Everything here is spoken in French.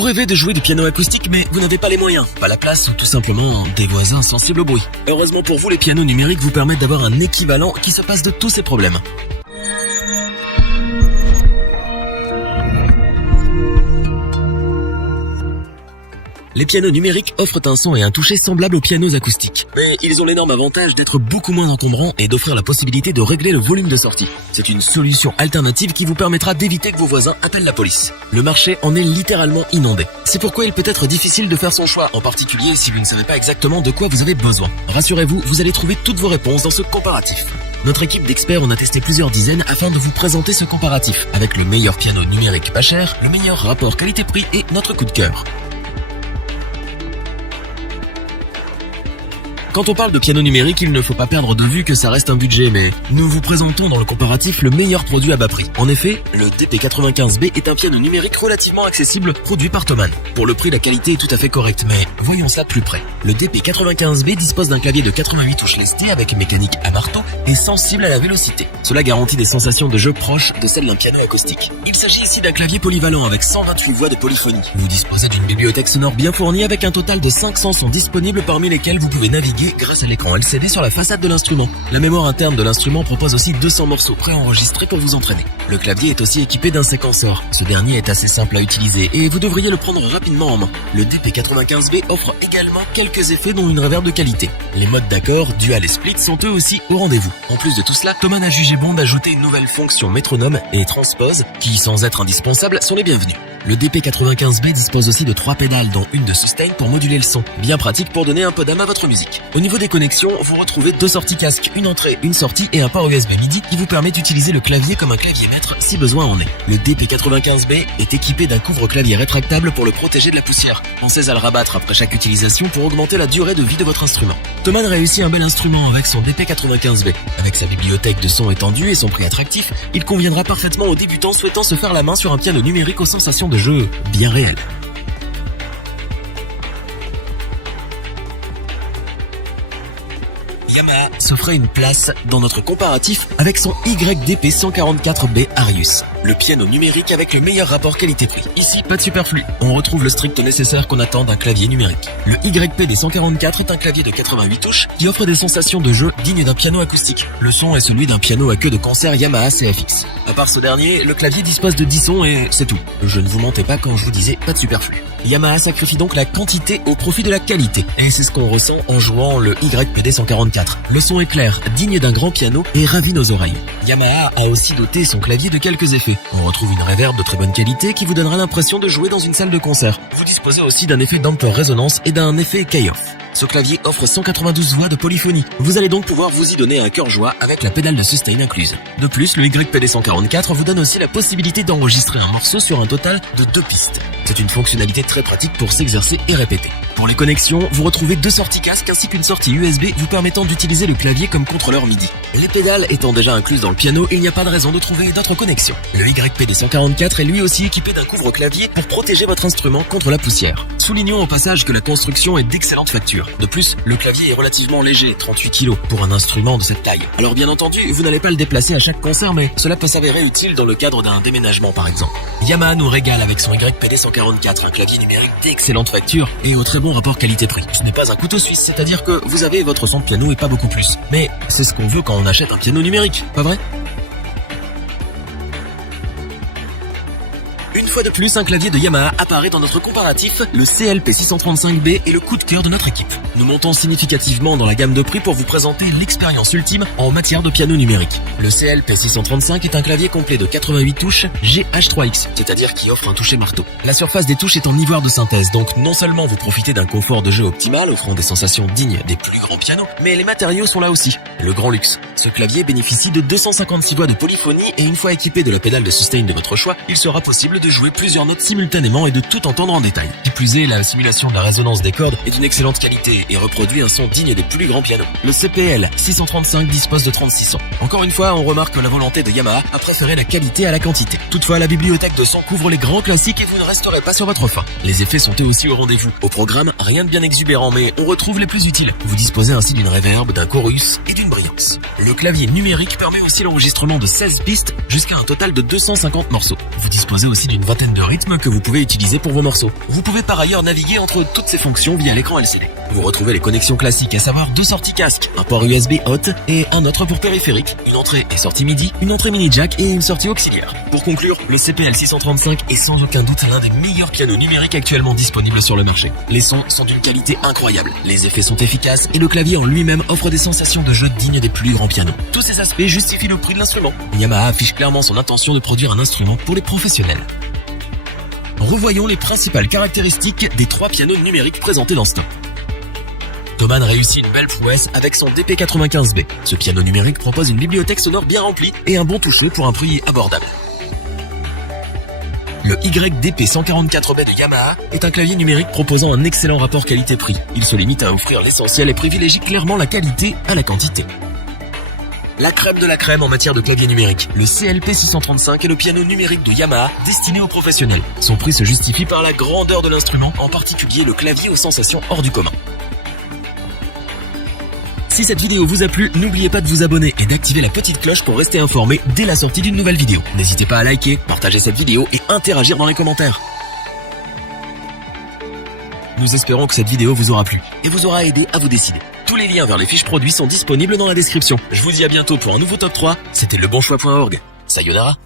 Vous rêvez de jouer du piano acoustique mais vous n'avez pas les moyens, pas la place ou tout simplement des voisins sensibles au bruit. Heureusement pour vous, les pianos numériques vous permettent d'avoir un équivalent qui se passe de tous ces problèmes. Les pianos numériques offrent un son et un toucher semblables aux pianos acoustiques. Mais ils ont l'énorme avantage d'être beaucoup moins encombrants et d'offrir la possibilité de régler le volume de sortie. C'est une solution alternative qui vous permettra d'éviter que vos voisins appellent la police. Le marché en est littéralement inondé. C'est pourquoi il peut être difficile de faire son choix, en particulier si vous ne savez pas exactement de quoi vous avez besoin. Rassurez-vous, vous allez trouver toutes vos réponses dans ce comparatif. Notre équipe d'experts en a testé plusieurs dizaines afin de vous présenter ce comparatif, avec le meilleur piano numérique pas cher, le meilleur rapport qualité-prix et notre coup de cœur. Quand on parle de piano numérique, il ne faut pas perdre de vue que ça reste un budget, mais nous vous présentons dans le comparatif le meilleur produit à bas prix. En effet, le DP95B est un piano numérique relativement accessible produit par Thomann. Pour le prix, la qualité est tout à fait correcte, mais voyons cela de plus près. Le DP95B dispose d'un clavier de 88 touches lestées avec mécanique à marteau et sensible à la vélocité. Cela garantit des sensations de jeu proches de celles d'un piano acoustique. Il s'agit ici d'un clavier polyvalent avec 128 voix de polyphonie. Vous disposez d'une bibliothèque sonore bien fournie avec un total de 500 sons disponibles parmi lesquels vous pouvez naviguer grâce à l'écran LCD sur la façade de l'instrument. La mémoire interne de l'instrument propose aussi 200 morceaux préenregistrés pour vous entraîner. Le clavier est aussi équipé d'un séquenceur. Ce dernier est assez simple à utiliser et vous devriez le prendre rapidement en main. Le DP95B offre également quelques effets dont une reverb de qualité. Les modes d'accord, dual et split sont eux aussi au rendez-vous. En plus de tout cela, Thomann a jugé bon d'ajouter une nouvelle fonction métronome et transpose qui, sans être indispensables, sont les bienvenus. Le DP95B dispose aussi de 3 pédales dont une de sustain pour moduler le son. Bien pratique pour donner un peu d'âme à votre musique. Au niveau des connexions, vous retrouvez 2 sorties casque, une entrée, une sortie et un port USB MIDI qui vous permet d'utiliser le clavier comme un clavier maître si besoin en est. Le DP95B est équipé d'un couvre-clavier rétractable pour le protéger de la poussière. Pensez à le rabattre après chaque utilisation pour augmenter la durée de vie de votre instrument. Thomann réussit un bel instrument avec son DP95B. Avec sa bibliothèque de sons étendue et son prix attractif, il conviendra parfaitement aux débutants souhaitant se faire la main sur un piano numérique aux sensations de jeu bien réelles. Yamaha s'offrait une place dans notre comparatif avec son YDP144B Arius, le piano numérique avec le meilleur rapport qualité-prix. Ici, pas de superflu, on retrouve le strict nécessaire qu'on attend d'un clavier numérique. Le YPD144 est un clavier de 88 touches qui offre des sensations de jeu dignes d'un piano acoustique. Le son est celui d'un piano à queue de concert Yamaha CFX. À part ce dernier, le clavier dispose de 10 sons et c'est tout. Je ne vous mentais pas quand je vous disais pas de superflu. Yamaha sacrifie donc la quantité au profit de la qualité. Et c'est ce qu'on ressent en jouant le YPD144. Le son est clair, digne d'un grand piano et ravit nos oreilles. Yamaha a aussi doté son clavier de quelques effets. On retrouve une reverb de très bonne qualité qui vous donnera l'impression de jouer dans une salle de concert. Vous disposez aussi d'un effet damper résonance et d'un effet key-off. Ce clavier offre 192 voix de polyphonie. Vous allez donc pouvoir vous y donner un cœur joie avec la pédale de sustain incluse. De plus, le YPD144 vous donne aussi la possibilité d'enregistrer un morceau sur un total de 2 pistes. C'est une fonctionnalité très pratique pour s'exercer et répéter. Pour les connexions, vous retrouvez 2 sorties casque ainsi qu'une sortie USB vous permettant d'utiliser le clavier comme contrôleur MIDI. Les pédales étant déjà incluses dans le piano, il n'y a pas de raison de trouver d'autres connexions. Le YPD144 est lui aussi équipé d'un couvre-clavier pour protéger votre instrument contre la poussière. Soulignons au passage que la construction est d'excellente facture. De plus, le clavier est relativement léger, 38 kg, pour un instrument de cette taille. Alors bien entendu, vous n'allez pas le déplacer à chaque concert, mais cela peut s'avérer utile dans le cadre d'un déménagement par exemple. Yamaha nous régale avec son YPD144, un clavier numérique d'excellente facture et au très bon rapport qualité-prix. Ce n'est pas un couteau suisse, c'est-à-dire que vous avez votre son de piano et pas beaucoup plus. Mais c'est ce qu'on veut quand on achète un piano numérique, pas vrai ? Une fois de plus, un clavier de Yamaha apparaît dans notre comparatif, le CLP635B est le coup de cœur de notre équipe. Nous montons significativement dans la gamme de prix pour vous présenter l'expérience ultime en matière de piano numérique. Le CLP635 est un clavier complet de 88 touches GH3X, c'est-à-dire qui offre un toucher marteau. La surface des touches est en ivoire de synthèse, donc non seulement vous profitez d'un confort de jeu optimal, offrant des sensations dignes des plus grands pianos, mais les matériaux sont là aussi, le grand luxe. Ce clavier bénéficie de 256 voix de polyphonie et une fois équipé de la pédale de sustain de votre choix, il sera possible de jouer plusieurs notes simultanément et de tout entendre en détail. Qui plus est, la simulation de la résonance des cordes est d'une excellente qualité et reproduit un son digne des plus grands pianos. Le CPL 635 dispose de 36 sons. Encore une fois, on remarque la volonté de Yamaha à préférer la qualité à la quantité. Toutefois, la bibliothèque de sons couvre les grands classiques et vous ne resterez pas sur votre faim. Les effets sont eux aussi au rendez-vous. Au programme, rien de bien exubérant, mais on retrouve les plus utiles. Vous disposez ainsi d'une reverb, d'un chorus et d'une brillance. Le clavier numérique permet aussi l'enregistrement de 16 pistes jusqu'à un total de 250 morceaux. Vous disposez aussi d'une vingtaine de rythmes que vous pouvez utiliser pour vos morceaux. Vous pouvez par ailleurs naviguer entre toutes ces fonctions via l'écran LCD. Vous retrouvez les connexions classiques, à savoir 2 sorties casque, un port USB hot et un autre pour périphérique, une entrée et sortie MIDI, une entrée mini jack et une sortie auxiliaire. Pour conclure, le CPL 635 est sans aucun doute l'un des meilleurs pianos numériques actuellement disponibles sur le marché. Les sons sont d'une qualité incroyable, les effets sont efficaces et le clavier en lui-même offre des sensations de jeu dignes des plus grands pianos. Tous ces aspects justifient le prix de l'instrument. Yamaha affiche clairement son intention de produire un instrument pour les professionnels. Revoyons les principales caractéristiques des 3 pianos numériques présentés dans ce top. Thomann réussit une belle prouesse avec son DP95B. Ce piano numérique propose une bibliothèque sonore bien remplie et un bon toucher pour un prix abordable. Le YDP144B de Yamaha est un clavier numérique proposant un excellent rapport qualité-prix. Il se limite à offrir l'essentiel et privilégie clairement la qualité à la quantité. La crème de la crème en matière de clavier numérique. Le CLP635 est le piano numérique de Yamaha destiné aux professionnels. Son prix se justifie par la grandeur de l'instrument, en particulier le clavier aux sensations hors du commun. Si cette vidéo vous a plu, n'oubliez pas de vous abonner et d'activer la petite cloche pour rester informé dès la sortie d'une nouvelle vidéo. N'hésitez pas à liker, partager cette vidéo et interagir dans les commentaires. Nous espérons que cette vidéo vous aura plu et vous aura aidé à vous décider. Tous les liens vers les fiches produits sont disponibles dans la description. Je vous dis à bientôt pour un nouveau top 3. C'était lebonchoix.org. Sayonara.